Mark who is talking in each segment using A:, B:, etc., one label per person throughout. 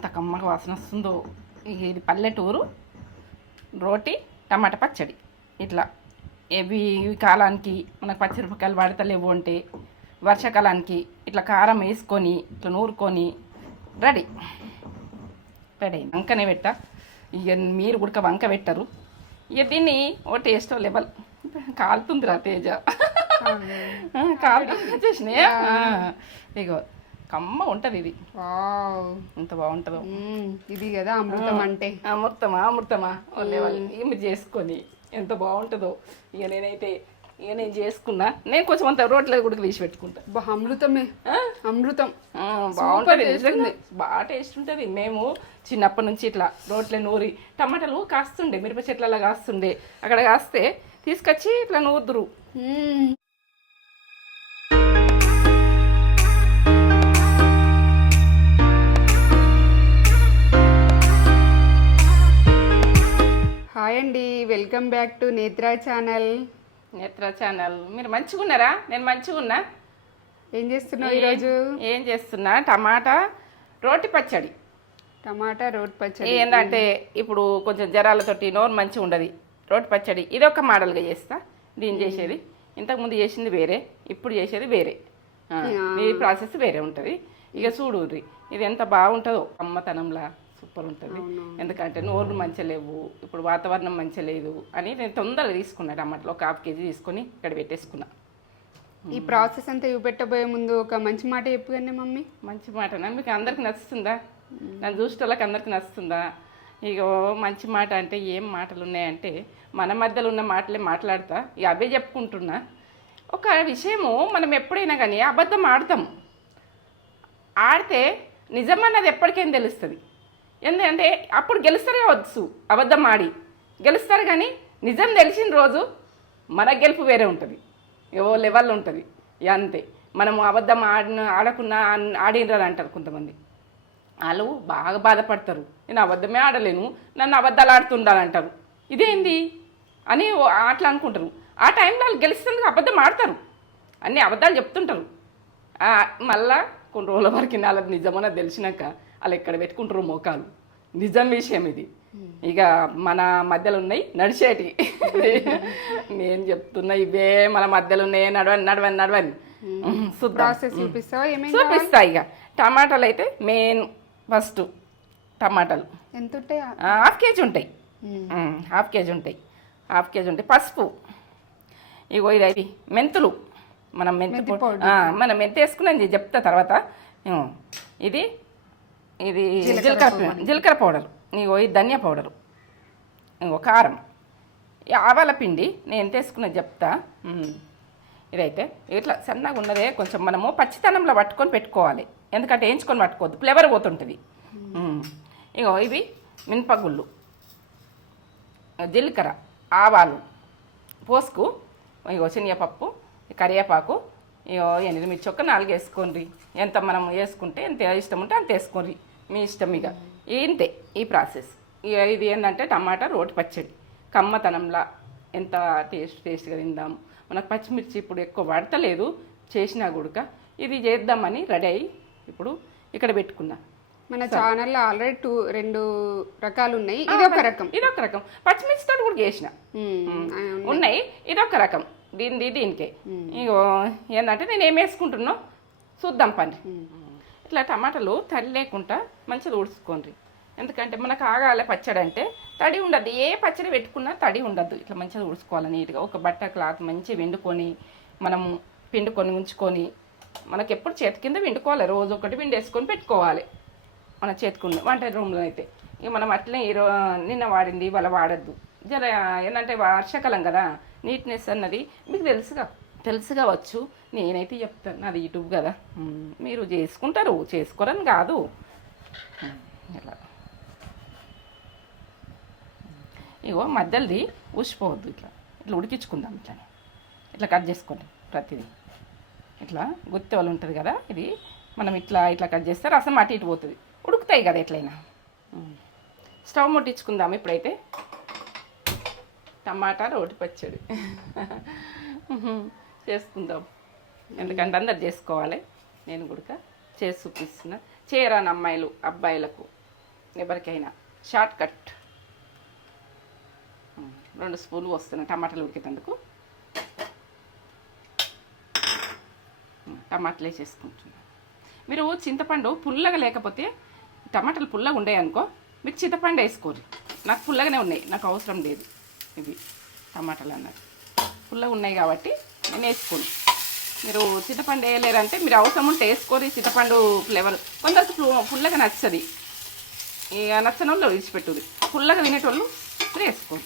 A: ఎంత కమ్మగా వాసన వస్తుందో ఇది పల్లెటూరు. రోటి టమాటా పచ్చడి. ఇట్లా. ఇవి ఈ కాలానికి మనకు పచ్చిమిరపకాయలు వాడతలేవు అంటే వర్షాకాలానికి ఇట్లా కారం వేసుకొని ఇట్లా నూరుకొని రెడీ. రెడీ. వంకనే పెట్ట. ఇక మీరు ఉడక వంక పెట్టరు. ఇక దీన్ని ఓ టేస్ట్ లెవెల్. కాలుతుందిరా తేజ. కాలు చేసినాయి? ఇగో. కమ్మ ఉంటుంది ఇది. ఎంత బాగుంటుందో.
B: ఇది కదా అమృతం అంటే.
A: అమృతమా అమృతమా? ఏమి చేసుకొని ఎంత బాగుంటుందో. ఇక నేనైతే ఇక నేను చేసుకున్నా. నేను కొంచెం అంత రోడ్ల కూడా తీసి పెట్టుకుంటా.
B: అమృతమే? అమృతం.
A: బాగుంటుంది బాగా టేస్ట్ ఉంటుంది. మేము చిన్నప్పటి నుంచి ఇట్లా రోట్ల నూరి టమాటాలు కాస్తుండే మిరప చెట్లలో కాస్తుండే. అక్కడ కాస్తే తీసుకొచ్చి ఇట్లా నూరుదురు.
B: హాయ్ అండి welcome back to Netra channel.
A: Netra channel. మీరు మంచిగా ఉన్నారా నేను మంచిగా ఉన్నా
B: ఏం చేస్తున్నావు ఈరోజు?
A: ఏం చేస్తున్నా? టమాటా రోటి పచ్చడి.
B: టమాటా రోడ్ పచ్చడి.
A: ఏంటంటే ఇప్పుడు కొంచెం జ్వరాలతోటి నోరు మంచిగా ఉండదు. రోటి పచ్చడి. ఇది ఒక మోడల్గా చేస్తా. దీన్ని చేసేది. ఇంతకుముందు చేసింది వేరే. ఇప్పుడు చేసేది వేరే. ఈ ప్రాసెస్ వేరే ఉంటుంది. ఇక చూడుర్రి ఇది ఎంత బాగుంటుందో అమ్మతనంలా. సూపర్ ఉంటుంది. ఎందుకంటే నోరు మంచిగా లేవు ఇప్పుడు వాతావరణం మంచిగా లేదు అని నేను తొందరగా తీసుకున్నా టమాటాలు ఒక హాఫ్ కేజీ తీసుకొని ఇక్కడ పెట్టేసుకున్నా.
B: ఈ ప్రాసెస్ అంతా చూపెట్టబోయే ముందు ఒక మంచి మాట చెప్పు కానీ మమ్మీ.
A: మంచి మాటనా? మీకు అందరికి నచ్చుతుందా? నన్ను చూసిన వాళ్ళకి అందరికి నచ్చుతుందా? ఇక మంచి మాట అంటే ఏం మాటలు ఉన్నాయంటే మన మధ్యలో ఉన్న మాటలే మాట్లాడతా. ఇక అవే చెప్పుకుంటున్నా. ఒక విషయము మనం ఎప్పుడైనా కానీ అబద్ధం ఆడతాం. ఆడితే నిజం అన్నది ఎప్పటికైనా తెలుస్తుంది. ఎందుకంటే అప్పుడు గెలుస్తారు కావచ్చు అబద్ధం ఆడి. గెలుస్తారు కానీ నిజం తెలిసిన రోజు మన గెలుపు వేరే ఉంటుంది. ఏవో లెవెల్లో ఉంటుంది. ఇక అంతే. మనము అబద్ధం ఆడిన ఆడకున్నా ఆడినరని అంటారు కొంతమంది. వాళ్ళు బాగా బాధపడతారు. నేను అబద్ధమే ఆడలేను నన్ను అబద్ధాలు ఆడుతుండాలంటారు. ఇదేంది? అని ఆటలు అట్లా అనుకుంటారు. ఆ టైంలో వాళ్ళు గెలుస్తుంది అబద్ధం ఆడతారు. అన్ని అబద్ధాలు చెప్తుంటారు. మళ్ళా కొన్ని రోజుల వరకు వాళ్ళది నిజమని తెలిసినాక వాళ్ళు ఎక్కడ పెట్టుకుంటారు మోకాలు. నిజం విషయం ఇది. ఇక మన మధ్యలో ఉన్నాయి నడిచేటి. నేను చెప్తున్నా ఇవే మన మధ్యలో ఉన్నాయి నడవని. నడవని నడవని చూద్దాం
B: ప్రాసెస్ చూపిస్తావా? ఏమేమి
A: చూపిస్తా ఇక. టమాటాలు అయితే మెయిన్ ఫస్ట్ టమాటాలు.
B: ఎంత ఉంటాయి?
A: హాఫ్ కేజీ ఉంటాయి. ఉమ్, హాఫ్ కేజీ ఉంటాయి. హాఫ్ కేజీ ఉంటాయి. పసుపు. ఇగో ఇది అవి మెంతులు. మనం మెంతి మనం మెంతి వేసుకున్నాం చెప్తా తర్వాత. ఇది ఇది జీలకర్ర జీలకర్ర పౌడర్. ఇగో ఇది ధనియా పౌడరు. ఇంకో కారం. ఈ ఆవాల పిండి నేను ఎంత వేసుకున్నది చెప్తా. ఇదైతే ఇట్లా సన్నగా ఉన్నదే కొంచెం మనము పచ్చితనంలో పట్టుకొని పెట్టుకోవాలి. ఎందుకంటే వేయించుకొని పట్టుకోవద్దు. ఫ్లేవర్ పోతుంటుంది. ఇగో ఇవి మినపగుళ్ళు జీలకర్ర ఆవాలు పోసుకు ఇగో శనగపప్పు కరివేపాకు ఇగో ఎనిమిది చొక్క నాలుగు వేసుకోండి. ఎంత మనం వేసుకుంటే ఎంత ఇష్టం ఉంటే అంత వేసుకోండి. మీ ఇష్టం ఇక ఇంతే ఈ ప్రాసెస్? ఇది ఏంటంటే టమాటా రోటి పచ్చడి. కమ్మతనంలా ఎంత టేస్ట్ టేస్ట్గా తిందాం. మనకు పచ్చిమిర్చి ఇప్పుడు ఎక్కువ పడతలేదు చేసినా కూడా ఇది చేద్దామని రెడీ అయ్యి ఇప్పుడు ఇక్కడ పెట్టుకున్నా.
B: మన ఛానల్లో ఆల్రెడీ టూ రెండు రకాలు ఉన్నాయి ఇది ఒక రకం.
A: ఇదొక రకం. పచ్చిమిర్చితో కూడా చేసిన. ఉన్నాయి. ఇదొక రకం. దీనిది దీనికే. ఇగో ఏంటంటే నేను ఏం వేసుకుంటున్నా చూద్దాం పని. ఇట్లా టమాటాలు తడి లేకుండా మంచిగా ఊడ్చుకోండి ఎందుకంటే మనకు ఆగాలి పచ్చడి అంటే తడి ఉండద్దు ఏ పచ్చడి పెట్టుకున్నా తడి ఉండద్దు ఇట్లా మంచిగా ఊడ్చుకోవాలి నీట్గా. ఒక బట్ట క్లాత్ మంచిగా విండుకొని మనం పిండుకొని ఉంచుకొని మనకి ఎప్పుడు చేతి కింద విండుకోవాలి రోజు ఒకటి పిండేసుకొని పెట్టుకోవాలి. మన చేతుకున్న వంట రూమ్లో అయితే. ఇక మనం అట్లే ఈరో నిన్న వాడింది వాళ్ళ వాడద్దు. జర ఏంటంటే వర్షాకాలం కదా. నీట్నెస్ అన్నది మీకు తెలుసుగా. తెలుసు కావచ్చు. నేనైతే చెప్తాను. నాది యూట్యూబ్ కదా. మీరు చేసుకుంటారు. చేసుకోరని కాదు. ఇలా. ఇగో మధ్యలోది ఊసిపోవద్దు ఇట్లా. ఇట్లా ఉడికించుకుందాం ఇట్లా. ఇట్లా కట్ చేసుకోండి ప్రతిదీ. ఇట్లా గుత్తి వాళ్ళు ఉంటుంది కదా ఇది. మనం ఇట్లా ఇట్లా కట్ చేస్తే రసం అటు ఇటు పోతుంది. ఉడుకుతాయి కదా ఎట్లయినా. స్టవ్ ముట్టించుకుందాం ఇప్పుడైతే. టమాటా రోటి పచ్చడి. చేసుకుందాం ఎందుకంటే అందరు చేసుకోవాలి. నేను కూడా చేసి చూపిస్తున్నా. చేయరాని అమ్మాయిలు అబ్బాయిలకు ఎవరికైనా. Short cut. రెండు స్పూన్లు వస్తున్నాయి టమాటాలు ఉడికేటందుకు. టమాటాలు వేసేసుకుంటున్నాను మీరు చింతపండు పుల్లగా లేకపోతే టమాటాలు పుల్లగా ఉండే అనుకో మీరు చింతపండు వేసుకోరు. నాకు పుల్లగానే ఉన్నాయి. నాకు అవసరం లేదు. ఇవి టమాటాలు అన్నది పుల్లగా ఉన్నాయి కాబట్టి నేను వేసుకోను మీరు చింతపండు వేయలేరంటే మీరు అవసరం ఉంటే వేసుకోరి చింతపండు ఫ్లేవర్ కొందరికి పు- పుల్లగా నచ్చది. ఇక నచ్చని వాళ్ళు విడిచిపెట్టుది పుల్లగా వినేటోళ్ళు మీరు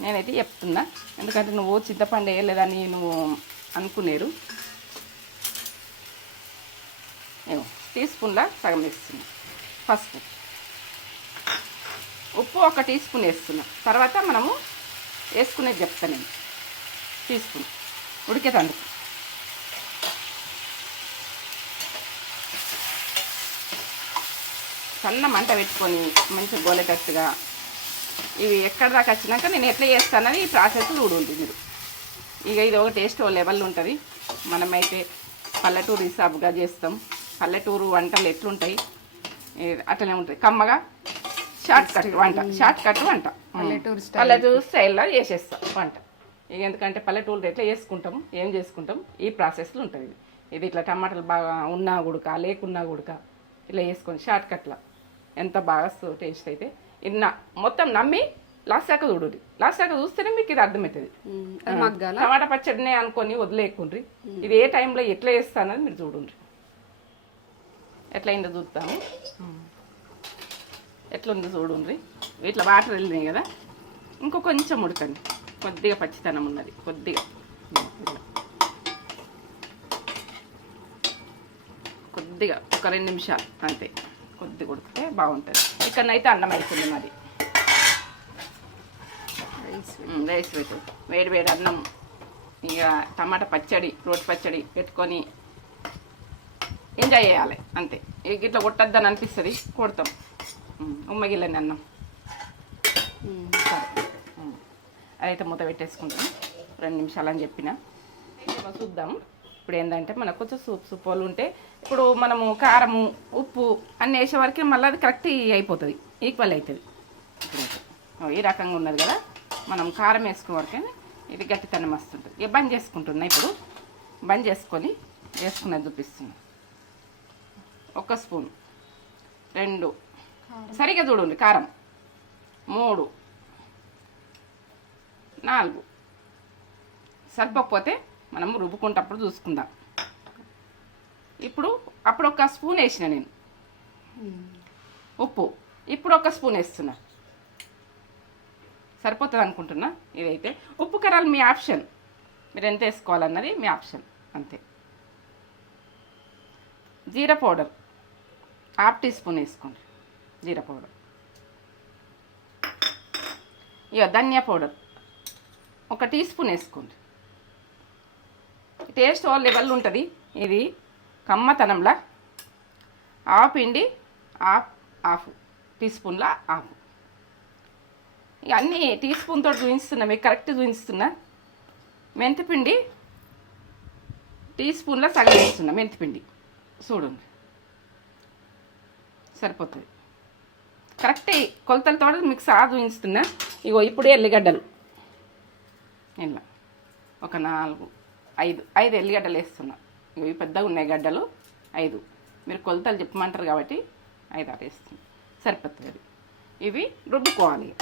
A: నేనైతే చెప్తున్నా. ఎందుకంటే నువ్వు చింతపండు వేయలేదని నువ్వు అనుకునేరు. ఏమో టీ స్పూన్లా సగం వేస్తున్నా. పసుపు ఉప్పు ఒక టీ స్పూన్ వేస్తున్నా. తర్వాత మనము వేసుకునేది చెప్తాను నేను. Tea spoon. ఉడికేటందుకు సన్న మంట పెట్టుకొని మంచిగా గోలేటట్టుగా ఇవి ఎక్కడ దాకా వచ్చినాక నేను ఎట్లా చేస్తానని ఈ ప్రాసెస్ చూడండి మీరు. ఇక ఇది ఒక టేస్ట్ ఓ లెవెల్ ఉంటుంది. మనమైతే పల్లెటూరు హిసాబుగా చేస్తాం. పల్లెటూరు వంటలు ఎట్లుంటాయి? అట్లనే ఉంటాయి కమ్మగా షార్ట్ కట్ వంట. షార్ట్ కట్ వంట.
B: పల్లెటూరు స్టైల్.
A: పల్లెటూరు స్టైల్లో చేసేస్తాం వంట. ఎందుకంటే పల్లెటూరు ఎట్లా చేసుకుంటాం ఏం చేసుకుంటాం ఈ ప్రాసెస్లో ఉంటుంది ఇది. ఇది ఇట్లా టమాటాలు బాగా ఉన్నా గుడక లేకున్నా గుడక ఇలా వేసుకొని షార్ట్ కట్లా ఎంత బాగా టేస్ట్ అయితే. ఇన్న మొత్తం నమ్మి లాస్ట్ దాకా చూడండి లాస్ట్ దాకా చూస్తేనే మీకు ఇది అర్థమవుతుంది. టమాటా పచ్చడినే అనుకొని వదిలేకుండ్రి ఇది ఏ టైంలో ఎట్లా చేస్తానని మీరు చూడండి. ఎట్లా అయిందో చూస్తాము ఎట్లా ఉందో చూడండి. ఇట్లా వాటర్ వెళ్ళినాయి కదా. ఇంకో కొంచెం ఉడకండి. కొద్దిగా పచ్చితనం ఉన్నది కొద్దిగా. కొద్దిగా ఒక రెండు నిమిషాలు అంతే. కొద్దిగా ఉడికితే బాగుంటుంది. ఇక్కడనైతే అన్నం అవుతుంది మరి.
B: రైస్
A: పెట్టు వేడి. వేడి అన్నం. ఇక టమాటా పచ్చడి రోటి పచ్చడి పెట్టుకొని ఎంజాయ్ చేయాలి అంతే. ఇక ఇట్లా కొట్టద్దని అనిపిస్తుంది కొడతాం. ఉమ్, ఉమ్మగిల్లని అన్నం. సరే. అదైతే మూత పెట్టేసుకుంటాం రెండు నిమిషాలు అని చెప్పిన చూద్దాం. ఇప్పుడు ఏంటంటే మనకు కొంచెం సూప్ సూప్ ఉంటే ఇప్పుడు మనము కారము ఉప్పు అన్ని వేసే వరకు మళ్ళీ అది కరెక్ట్ అయిపోతుంది. ఈక్వల్ అవుతుంది ఇప్పుడైతే. ఓ, ఈ రకంగా ఉన్నది కదా? మనం కారం వేసుకునే వరకే ఇది గట్టితనం వస్తుంటుంది. ఇక బంద్ చేసుకుంటున్నా ఇప్పుడు. బంద్ చేసుకొని వేసుకున్నది చూపిస్తున్నా. ఒక స్పూన్. రెండు. సరిగా చూడండి కారం. మూడు. నాలుగు. సరిపోకపోతే మనం రుబ్బుకుంటప్పుడు చూసుకుందాం. ఇప్పుడు అప్పుడు ఒక స్పూన్ వేసిన నేను. ఉప్పు. ఇప్పుడు ఒక స్పూన్ వేస్తున్నా. సరిపోతుంది అనుకుంటున్నా? ఇదైతే. ఉప్పు కరాలు మీ ఆప్షన్. మీరు ఎంత వేసుకోవాలన్నది మీ ఆప్షన్. అంతే. జీర పౌడర్. హాఫ్ టీ స్పూన్ వేసుకోండి. జీర పౌడర్. ఇక ధనియా పౌడర్. ఒక టీ స్పూన్ వేసుకోండి. టేస్ట్ ఓ లెవెల్ ఉంటుంది. ఇది కమ్మతనంలా హాఫ్ పిండి హాఫ్ హాఫ్ టీ స్పూన్లా హాఫ్ ఇక అన్నీ టీ స్పూన్తో చూపిస్తున్నా మీకు కరెక్ట్ చూపిస్తున్నా. మెంతిపిండి టీ స్పూన్లో సగం వేస్తున్నా మెంతిపిండి చూడండి. సరిపోతుంది. కరెక్ట్ కొలతలతో మీకు సాగు చూపిస్తున్నా. ఇగో ఇప్పుడే ఎల్లిగడ్డలు. ఇలా ఒక నాలుగు ఐదు ఐదు ఎల్లిగడ్డలు వేస్తున్నా. ఇవి పెద్దగా ఉన్నాయి గడ్డలు ఐదు. మీరు కొలతలు చెప్పమంటారు కాబట్టి ఐదు ఆరు వేస్తుంది సరిపోతుంది. ఇవి రుబ్బుకోవాలి.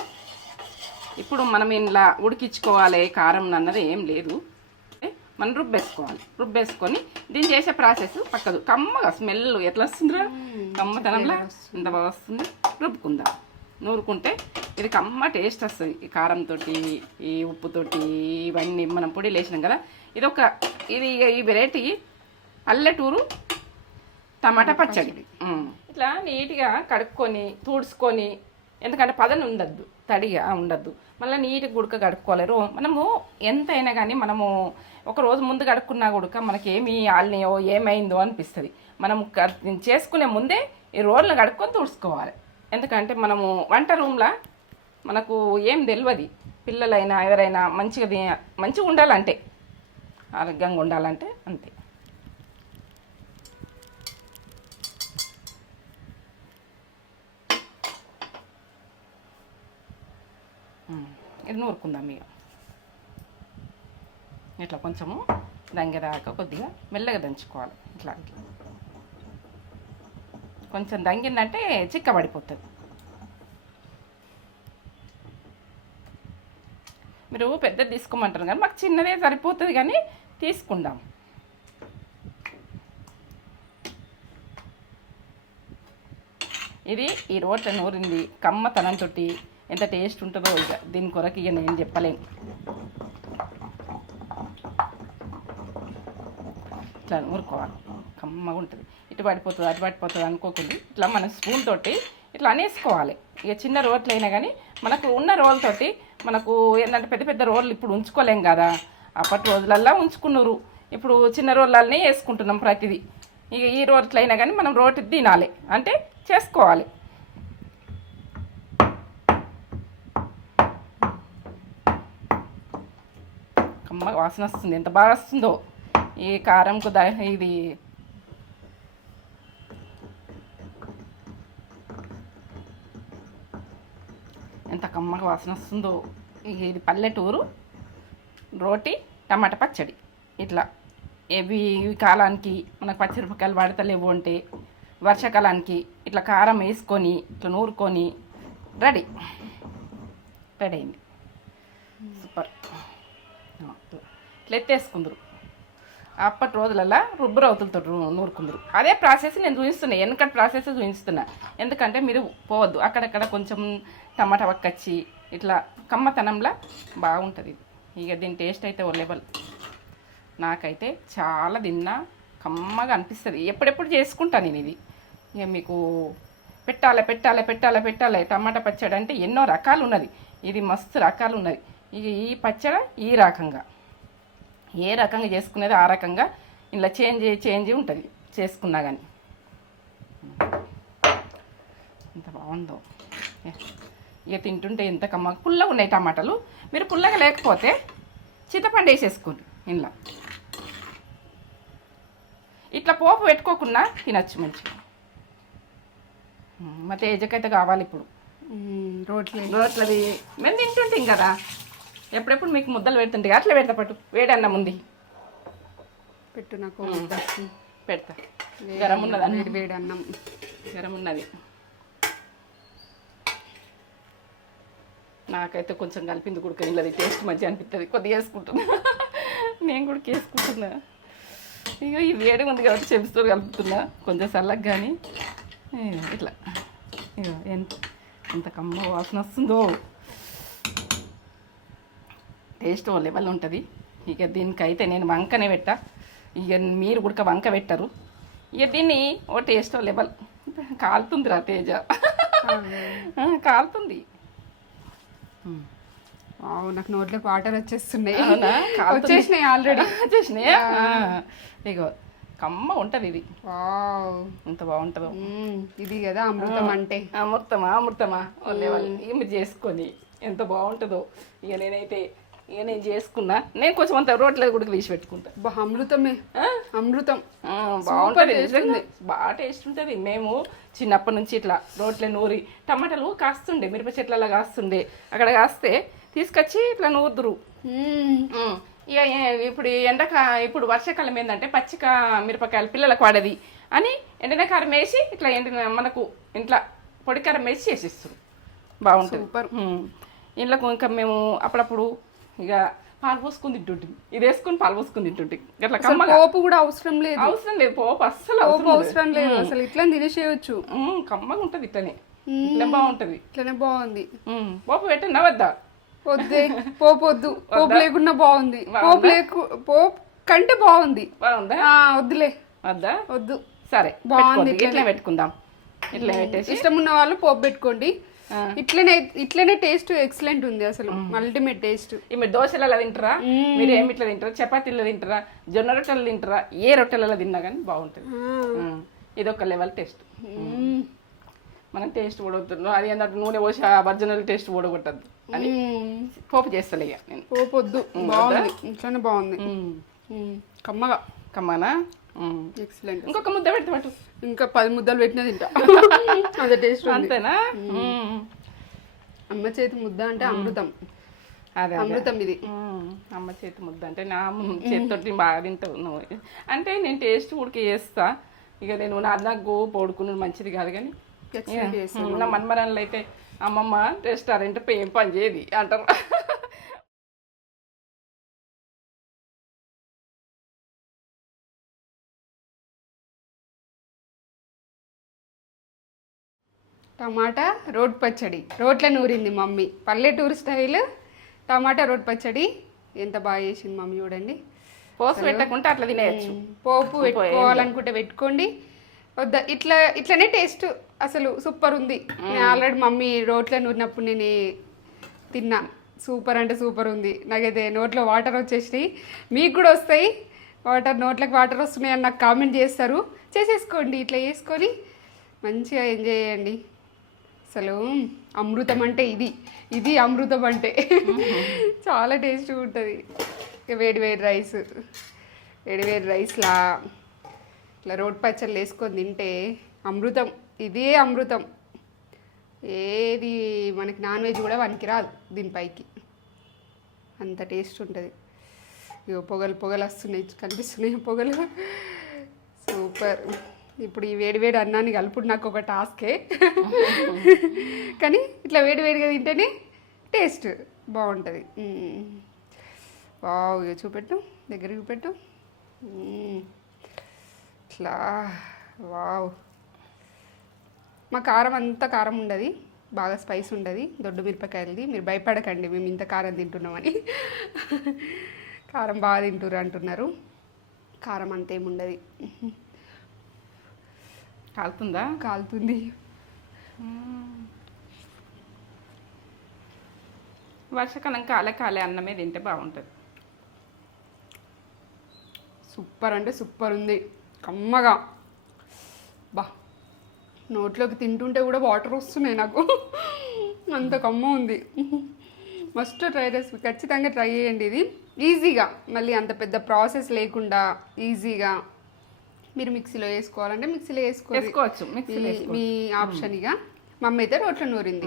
A: ఇప్పుడు మనం ఇంట్లో ఉడికించుకోవాలి కారం అన్నది ఏం లేదు. మనం రుబ్బేసుకోవాలి. రుబ్బేసుకొని దీన్ని చేసే ప్రాసెస్ పక్కదు. కమ్మగా స్మెల్ ఎట్లా వస్తుందిరా? కమ్మతనంలో ఇంత బాగా వస్తుంది. రుబ్బుకుందాం. నూరుకుంటే ఇది కమ్మ టేస్ట్ వస్తుంది. ఈ కారంతో ఈ ఉప్పుతోటి ఇవన్నీ మనం పొడి లేసినాం కదా. ఇది ఒక ఇది ఈ వెరైటీ పల్లెటూరు టమాటా పచ్చడి. ఇట్లా నీట్గా కడుక్కొని తుడుచుకొని ఎందుకంటే పదని ఉండద్దు తడిగా ఉండద్దు. మళ్ళీ నీట్గా గుడక కడుక్కోలేరు మనము ఎంతైనా కానీ మనము ఒక రోజు ముందు కడుక్కున్నా గుడక మనకి ఏమి ఆలినాయో ఏమైందో అనిపిస్తుంది. మనం చేసుకునే ముందే ఈ రోడ్లు కడుక్కొని తుడుచుకోవాలి. ఎందుకంటే మనము వంట రూమ్లో మనకు ఏం తెలియదు పిల్లలైనా ఎవరైనా మంచిగా మంచిగా ఉండాలంటే. ఆరోగ్యంగా ఉండాలంటే అంతే. ఇది నూరుకుందాం ఇక ఇట్లా కొంచెము దంగేదాకా కొద్దిగా మెల్లగా దంచుకోవాలి. ఇట్లా ఇట్లా. కొంచెం దంగిందంటే చిక్కబడిపోతుంది. మీరు పెద్దది తీసుకోమంటారు కానీ మాకు చిన్నదే సరిపోతుంది కానీ తీసుకుందాం. ఇది ఈ రోట్ల నూరింది కమ్మ కమ్మతనంతో ఎంత టేస్ట్ ఉంటుందో ఇక దీని కొరకు ఇక నేను చెప్పలేను. ఇట్లా నూరుకోవాలి. కమ్మగా ఉంటుంది. ఇటు పడిపోతుంది అటు పడిపోతుంది అనుకోకుండా ఇట్లా మన స్పూన్ తోటి ఇట్లా అనేసుకోవాలి. ఇక చిన్న రోట్లు అయినా కానీ మనకు ఉన్న రోల్తోటి మనకు ఏంటంటే పెద్ద పెద్ద రోళ్ళు ఇప్పుడు ఉంచుకోలేం కదా. అప్పటి రోజులల్లా ఉంచుకున్నారు. ఇప్పుడు చిన్న రోళ్ళనే వేసుకుంటున్నాం ప్రతిదీ. ఇక ఈ రోట్లు అయినా కానీ మనం రోటి తినాలి. అంటే చేసుకోవాలి. కమ్మ వాసన వస్తుంది. ఎంత బాగా వస్తుందో. ఈ కారంకు ద ఇది ఎంత కమ్మగా వాసన వస్తుందో ఇది పల్లెటూరు. రోటి టమాటా పచ్చడి. ఇట్లా. ఇవి కాలానికి మనకు పచ్చిమిరపకాయలు వాడతలేవు అంటే వర్షాకాలానికి ఇట్లా కారం వేసుకొని ఇట్లా నూరుకొని రెడీ. రెడీ అయింది. సూపర్. ఇట్లా ఎత్తేసుకుందరు. అప్పటి రోజులల్లో రుబ్బు రౌతులతో నూరుకుందరు. అదే ప్రాసెస్ నేను చూపిస్తున్నా వెనకటి ప్రాసెస్ చూపిస్తున్నా. ఎందుకంటే మీరు పోవద్దు. అక్కడక్కడ కొంచెం టమాటా వక్కచ్చి ఇట్లా కమ్మతనంలా బాగుంటుంది. ఇక దీని టేస్ట్ అయితే ఓ లెవెల్. నాకైతే చాలా తిన్నా కమ్మగా అనిపిస్తుంది. ఎప్పుడెప్పుడు చేసుకుంటా నేను ఇది. ఇక మీకు పెట్టాలి పెట్టాలి పెట్టాలి పెట్టాలి. టమాటా పచ్చడి అంటే ఎన్నో రకాలు ఉన్నది ఇది మస్తు రకాలు ఉన్నది ఇక ఈ పచ్చడి ఈ రకంగా. ఏ రకంగా చేసుకునేది ఆ రకంగా ఇలా చేంజ్ చేంజ్ ఉంటుంది. చేసుకున్నా కానీ ఎంత బాగుందో. ఇక తింటుంటే ఎంత కమ్మ. పుల్లగా ఉన్నాయి టమాటాలు. మీరు పుల్లగా లేకపోతే చింతపండు వేసేసుకోండి ఇంట్లో. ఇట్లా పోపు పెట్టుకోకుండా తినచ్చు మంచిగా. మా తేజకైతే కావాలి ఇప్పుడు. రోట్లది మేము తింటుంటాం కదా. ఎప్పుడెప్పుడు మీకు ముద్దలు పెడుతుంటే అట్లా పెడతా పట్టు. వేడన్న ముందు
B: పెట్టు నాకు.
A: పెడతా. గరం ఉన్నది అన్నం.
B: వేడి వేడి అన్నం.
A: గరం ఉన్నది. నాకైతే కొంచెం కలిపింది కూడా ఇల్లది టేస్ట్ మంచిగా అనిపిస్తుంది కొద్దిగా వేసుకుంటున్నా. నేను కూడా వేసుకుంటున్నా ఇక ఈ వేడి ఉంది కాబట్టి చెంచుతో కలుపుతున్నా. కొంచెం చల్లగా కానీ ఇట్లా. ఇక ఎంత ఎంత కమ్మ వాసన వస్తుందో. టేస్ట్ ఓ లెవెల్ ఉంటుంది. ఇక దీనికైతే నేను వంకనే పెట్టా. ఇక మీరు కూడా వంక పెట్టరు. ఇక దీన్ని ఓ టేస్ట్ ఓ లెవెల్. కాలుతుంది రా తేజ కాలుతుంది.
B: నాకు నోట్లోకి వాటర్ వచ్చేస్తున్నాయి. వచ్చేసినాయి ఆల్రెడీ.
A: వచ్చేసినాయా? ఇగో కమ్మ ఉంటుంది ఇది. ఎంత బాగుంటుందో.
B: ఇది కదా అమృతం అంటే.
A: అమృతమా? అమృతమా? ఏమి చేసుకొని ఎంత బాగుంటుందో. ఇక నేనైతే ఇక నేను చేసుకున్నా. నేను కొంచెం అంత రోడ్ల కూడా తీసి పెట్టుకుంటా.
B: బా, అమృతమే. అమృతం.
A: బాగుంటుంది. బాగా టేస్ట్ ఉంటుంది. మేము చిన్నప్పటి నుంచి ఇట్లా రోట్ల నూరి టమాటాలు కాస్తుండే మిరప చెట్లలో కాస్తుండే. అక్కడ కాస్తే తీసుకొచ్చి ఇట్లా నూరుదురు. ఇక ఇప్పుడు ఎండక ఇప్పుడు వర్షాకాలం ఏంటంటే పచ్చిక మిరపకాయలు పిల్లలకు వాడది అని ఎండిన కారం వేసి ఇట్లా ఎండిన మనకు ఇంట్లో పొడి కారం వేసి చేసిస్తారు బాగుంటుంది. ఇంట్లో ఇంకా మేము అప్పుడప్పుడు ఇక పాలు పోసుకుని తింటుంటాం ఇది వేసుకుని పాలు పోసుకుని అట్లా
B: పోపు కూడా అవసరం లేదు.
A: అవసరం లేదు పోపు అస్సలు
B: పోపు
A: అవసరం లేదు.
B: అసలు ఇట్లా తినేసేయచ్చు.
A: కమ్మగా ఉంటుంది ఇట్లనే. ఇట్లా బాగుంటుంది.
B: ఇట్లనే బాగుంది.
A: పోపు పెట్టినా వద్దా
B: వద్దే పోపు వద్దు. పోపు లేకుండా బాగుంది. పోపు లేకు పోపు కంటే బాగుంది.
A: బాగుందా?
B: వద్దులే.
A: వద్దా?
B: వద్దు.
A: సరే
B: బాగుంది.
A: ఇట్లా పెట్టుకుందాం. ఇట్లా పెట్టేసి.
B: ఇష్టం ఉన్న వాళ్ళు పోపు పెట్టుకోండి. ఇట్లనే ఇట్లనే టేస్ట్ ఎక్సలెంట్ ఉంది అసలు. Ultimate taste.
A: ఈ మీరు దోశలలో తింటారా? మీరు ఏమి ఇట్లా తింటారా? చపాతీలలో తింటారా? జొన్న రొట్టెలు తింటారా? ఏ రొట్టెలలో తిన్నా కానీ బాగుంటుంది. ఇది ఒక లెవెల్ టేస్ట్ మనం టేస్ట్ ఓడవుతున్నాం అది ఏంటంటే నూనె పోసి ఆ ఒరిజినల్ టేస్ట్ ఓడగొట్టద్దు అని పోపు చేస్తలే ఇక నేను.
B: పోపు వద్దు బాగుంది. ఇట్లనే బాగుంది. కమ్మగా.
A: కమ్మానా.
B: ఎక్సలెంట్
A: ఇంకొక ముద్ద పెడితే పట్టు
B: ఇంకా పది ముద్దలు పెట్టినా తింటా. అదే టేస్ట్
A: అంతేనా? ఉమ్.
B: అమ్మ చేతి ముద్ద అంటే అమృతం.
A: అదే.
B: అమృతం ఇది.
A: మ్మ్. అమ్మ చేతి ముద్ద అంటే నా చేతితోటి బాగా తింటావు నువ్వు. అంటే నేను టేస్ట్ ఉడికి చేస్తా. ఇక నేను నా నాకు గో పడుకున్నాడు మంచిది కాదు కానీ. నా మన్మరాన్లు అయితే అమ్మమ్మ రెస్టారెంట్ పే ఏం పని చేయది? అంటారు.
B: టమాటా రోడ్ పచ్చడి. రోట్ల నూరింది మమ్మీ. పల్లెటూరు స్టైల్ టమాటా రోడ్ పచ్చడి. ఎంత బాగా చేసింది మమ్మీ చూడండి.
A: పోసి పెట్టకుంటే అట్లా తినేయచ్చు.
B: పోపు పెట్టుకోవాలనుకుంటే పెట్టుకోండి. వద్ద ఇట్లా ఇట్లనే టేస్ట్ అసలు సూపర్ ఉంది. నేను ఆల్రెడీ మమ్మీ రోట్లో నూరినప్పుడు నేను తిన్నా. సూపర్ అంటే సూపర్ ఉంది. నాకైతే నోట్లో వాటర్ వచ్చేసినాయి. మీకు కూడా వస్తాయి. వాటర్ నోట్లోకి వాటర్ వస్తున్నాయి అని నాకు కామెంట్ చేస్తారు. చేసేసుకోండి ఇట్లా చేసుకొని మంచిగా ఎంజాయ్ చేయండి. అసలు అమృతం అంటే ఇది. ఇది అమృతం అంటే. చాలా టేస్ట్గా ఉంటుంది. వేడి వేడి రైస్ వేడి వేడి రైస్లా ఇట్లా రోడ్ పచ్చళ్ళు వేసుకొని తింటే అమృతం ఇదే అమృతం. ఏది మనకి నాన్ వెజ్ కూడా వానికి రాదు దీనిపైకి అంత టేస్ట్ ఉంటుంది. ఇగో పొగలు పొగలు వస్తున్నాయి కనిపిస్తున్నాయి పొగలు. సూపర్. ఇప్పుడు ఈ వేడి వేడి అన్నాన్ని కలుపుడు నాకు ఒక టాస్కే. కానీ ఇట్లా వేడి వేడిగా తింటేనే టేస్ట్ బాగుంటుంది. ఇక చూపెట్టు దగ్గర చూపెట్టు. ఇట్లా. వావ్. మా కారం అంతా కారం ఉండదు బాగా స్పైస్ ఉండదు దొడ్డు మిరపకాయలది. మీరు భయపడకండి మేము ఇంత కారం తింటున్నామని. కారం బాగా తింటుర్రు అంటున్నారు. కారం అంతేముండదు
A: కాలుతుందా?
B: కాలుతుంది.
A: వర్షాకాలం కాలే కాలే అన్నమే తింటే బాగుంటుంది.
B: సూపర్ అంటే సూపర్ ఉంది. కమ్మగా. బా. నోట్లోకి తింటుంటే కూడా వాటర్ వస్తున్నాయి నాకు. అంత కమ్మ ఉంది. మస్ట్ ట్రై రెసిపీ ఖచ్చితంగా ట్రై చేయండి ఇది. ఈజీగా. మళ్ళీ అంత పెద్ద ప్రాసెస్ లేకుండా ఈజీగా. మీరు మిక్సీలో వేసుకోవాలంటే మిక్సీలో
A: వేసుకోవచ్చు
B: మీ- ఆప్షన్ ఇక. మమ్మీ అయితే రోట్లో నూరింది.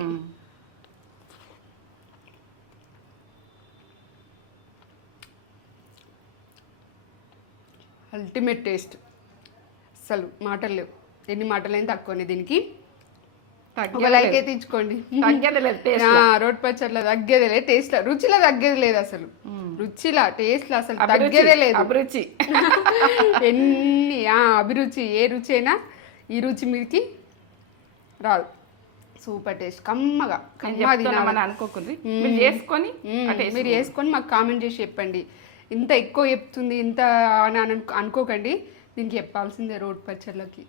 B: Ultimate taste. అసలు మాటలు లేవు. ఎన్ని మాటలైనా తక్కువనే దీనికి. ఒక లైక్ అయితే ఇచ్చుకోండి
A: తగ్గేది లేదు
B: రోడ్ పచ్చట్ల తగ్గేదే లేదు. టేస్ట్ రుచిలో తగ్గేది లేదు అసలు. రుచిలా టేస్ట్ అసలు తగ్గేదే లేదు.
A: అభిరుచి.
B: ఎన్ని అభిరుచి ఏ రుచి అయినా ఈ రుచి మీదకి రాదు. సూపర్ టేస్ట్ కమ్మగా.
A: అనుకోకుంది మీరు చేసుకొని
B: మీరు వేసుకొని మాకు కామెంట్ చేసి చెప్పండి. ఇంత ఎక్కువ చెప్తుంది ఇంత అని అను- అనుకోకండి. దీనికి చెప్పాల్సిందే రోడ్ పచ్చళ్ళకి.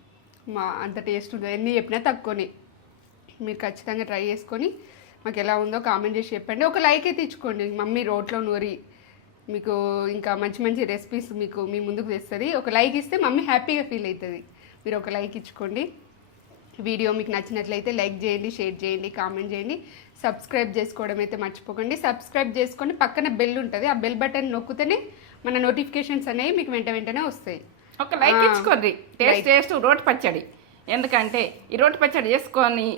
B: మా అంత టేస్ట్ ఉంది ఎన్ని చెప్పినా తక్కువనే. మీరు ఖచ్చితంగా ట్రై చేసుకొని మాకు ఎలా ఉందో కామెంట్ చేసి చెప్పండి. ఒక లైక్ అయితే ఇచ్చుకోండి మమ్మీ రోట్లో నూరి. మీకు ఇంకా మంచి మంచి రెసిపీస్ మీకు మీ ముందుకు తెస్తుంది. ఒక లైక్ ఇస్తే మమ్మీ హ్యాపీగా ఫీల్ అవుతుంది మీరు ఒక లైక్ ఇచ్చుకోండి. వీడియో మీకు నచ్చినట్లయితే లైక్ చేయండి షేర్ చేయండి కామెంట్ చేయండి. సబ్స్క్రైబ్ చేసుకోవడం అయితే మర్చిపోకండి. సబ్స్క్రైబ్ చేసుకొని పక్కన బెల్ ఉంటుంది. ఆ బెల్ బటన్ నొక్కితేనే మన నోటిఫికేషన్స్ అనేవి మీకు వెంట వెంటనే వస్తాయి.
A: ఒక లైక్ ఇచ్చుకోర్రి టేస్ట్ టేస్ట్ రోటి పచ్చడి. ఎందుకంటే ఈ రోటి పచ్చడి చేసుకొని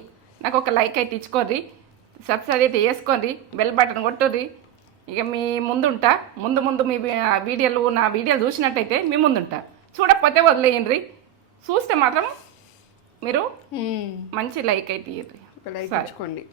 A: నాకు ఒక లైక్ అయితే ఇచ్చుకోర్రి సబ్స్క్రైబ్ అయితే వేసుకోండి బెల్ బటన్ కొట్టుర్రి ఇక మీ ముందుంటా. ముందు ముందు మీ వీడియోలు నా వీడియోలు చూసినట్టయితే మీ ముందుంటా. చూడకపోతే వదిలేయండి చూస్తే మాత్రం మీరు మంచి లైక్ అయితే
B: లైక్ ఇచ్చుకోండి.